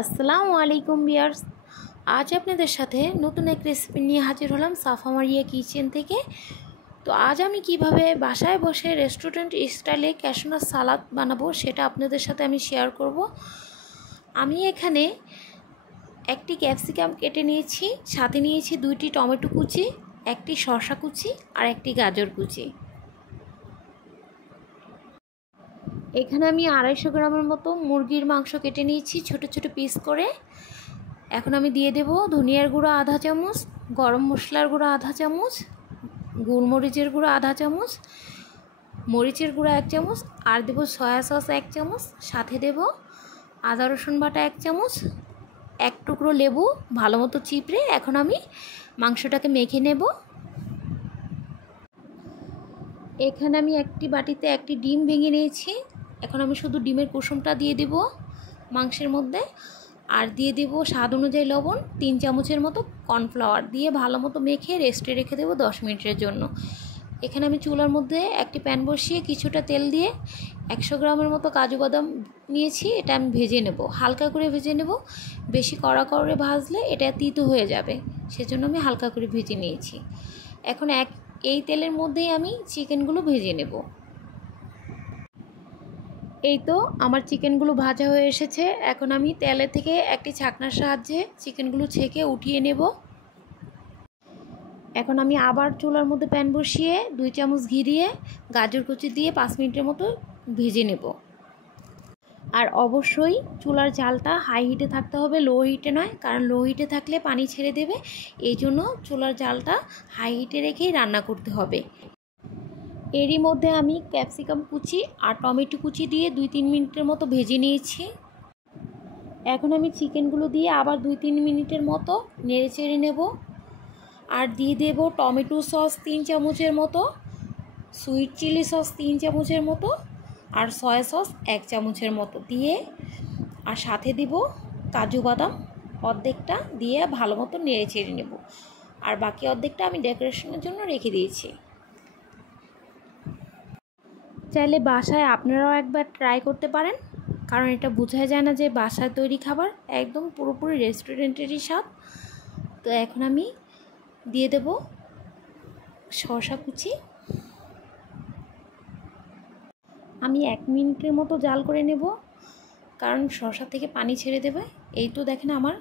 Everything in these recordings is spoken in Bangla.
আসসালামু আলাইকুম ভিউয়ার্স, আজ আপনাদের সাথে নতুন এক রেসিপি নিয়ে হাজির হলাম সাফা মারিয়া কিচেন থেকে। তো আজ আমি কিভাবে বাসায় বসে রেস্টুরেন্ট স্টাইলে ক্যাশনার সালাদ বানাবো সেটা আপনাদের সাথে আমি শেয়ার করব। আমি এখানে একটি ক্যাপসিকাম কেটে নিয়েছি, সাথে নিয়েছি 2টি টমেটো কুচি, একটি শসা কুচি আর একটি গাজর কুচি। এখানে আমি 250 গ্রামের মতো মুরগির মাংস কেটে নিয়েছি ছোট ছোট পিস করে। এখন আমি দিয়ে দেব ধনিয়ার গুঁড়ো আধা চামচ, গরম মশলার গুঁড়ো আধা চামচ, গোলমরিচের গুঁড়ো আধা চামচ, মরিচের গুঁড়ো 1 চামচ, আর দেব সয়া সস 1 চামচ, সাথে দেব আদা রসুন বাটা 1 চামচ, 1 টুকরো লেবু ভালো মতো চিপড়ে। এখন আমি মাংসটাকে মেখে নেব। এখানে আমি একটি বাটিতে একটি ডিম ভেঙে নিয়েছি। এখন আমি শুধু ডিমের কুসুমটা দিয়ে দেব মাংসের মধ্যে, আর দিয়ে দেব স্বাদ অনুযায়ী লবণ, 3 চামচের মতো কর্নফ্লাওয়ার দিয়ে ভালো মতো মেখে রেস্টে রেখে দেব 10 মিনিটের জন্য। এখানে আমি চুলার মধ্যে একটি প্যান বসিয়ে কিছুটা তেল দিয়ে 100 গ্রামের মতো কাজু বাদাম নিয়েছি। এটা আমি ভেজে নেব, হালকা করে ভেজে নেব। বেশি কড়া করে ভাজলে এটা তিতো হয়ে যাবে, সেজন্য আমি হালকা করে ভেজে নিয়েছি। এখন এই তেলের মধ্যেই আমি চিকেনগুলো ভেজে নেব। এই তো আমার চিকেনগুলো ভাজা হয়ে এসেছে। এখন আমি তেলে থেকে একটি ছাকনার সাহায্যে চিকেনগুলো ছেঁকে উঠিয়ে নেব। এখন আমি আবার চুলার মধ্যে প্যান বসিয়ে 2 চামচ ঘি দিয়ে গাজর কুচি দিয়ে 5 মিনিটের মতো ভেজে নেব। আর অবশ্যই চুলার জালটা হাই হিটে থাকতে হবে, লো হিটে নয়, কারণ লো হিটে থাকলে পানি ছেড়ে দেবে। এই জন্য চুলার জালটা হাই হিটে রেখেই রান্না করতে হবে। এরই মধ্যে আমি ক্যাপসিকাম কুচি আর টমেটো কুচি দিয়ে 2-3 মিনিটের মতো ভেজে নিয়েছি। এখন আমি চিকেনগুলো দিয়ে আবার 2-3 মিনিটের মতো নেড়ে চেড়ে নেব। আর দিয়ে দেব টমেটো সস 3 চামচের মতো, সুইট চিলি সস 3 চামচের মতো, আর সয়া সস 1 চামচের মতো দিয়ে, আর সাথে দিব কাজু বাদাম অর্ধেকটা দিয়ে ভালো মতো নেড়ে চেড়ে নেব। আর বাকি অর্ধেকটা আমি ডেকোরেশনের জন্য রেখে দিয়েছি। চাইলে বাসায় আপনারাও একবার ট্রাই করতে পারেন, কারণ এটা বোঝা যায় না যে বাসায় তৈরি খাবার, একদম পুরোপুরি রেস্টুরেন্টেরই স্বাদ। তো এখন আমি দিয়ে দেব শসা কুচি। আমি 1 মিনিটের মতো জাল করে নেব, কারণ শসা থেকে পানি ছেড়ে দেবে। এই তো দেখেন আমার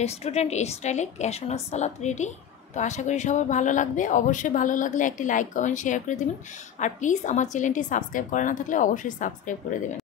রেস্টুরেন্ট স্টাইলে ক্যাশনার সালাদ রেডি। তো আশা করি সবার ভালো লাগবে। অবশ্যই ভালো লাগলে একটি লাইক, কমেন্ট, শেয়ার করে দেবেন। আর প্লিজ আমার চ্যানেলটি সাবস্ক্রাইব করা না থাকলে অবশ্যই সাবস্ক্রাইব করে দেবেন।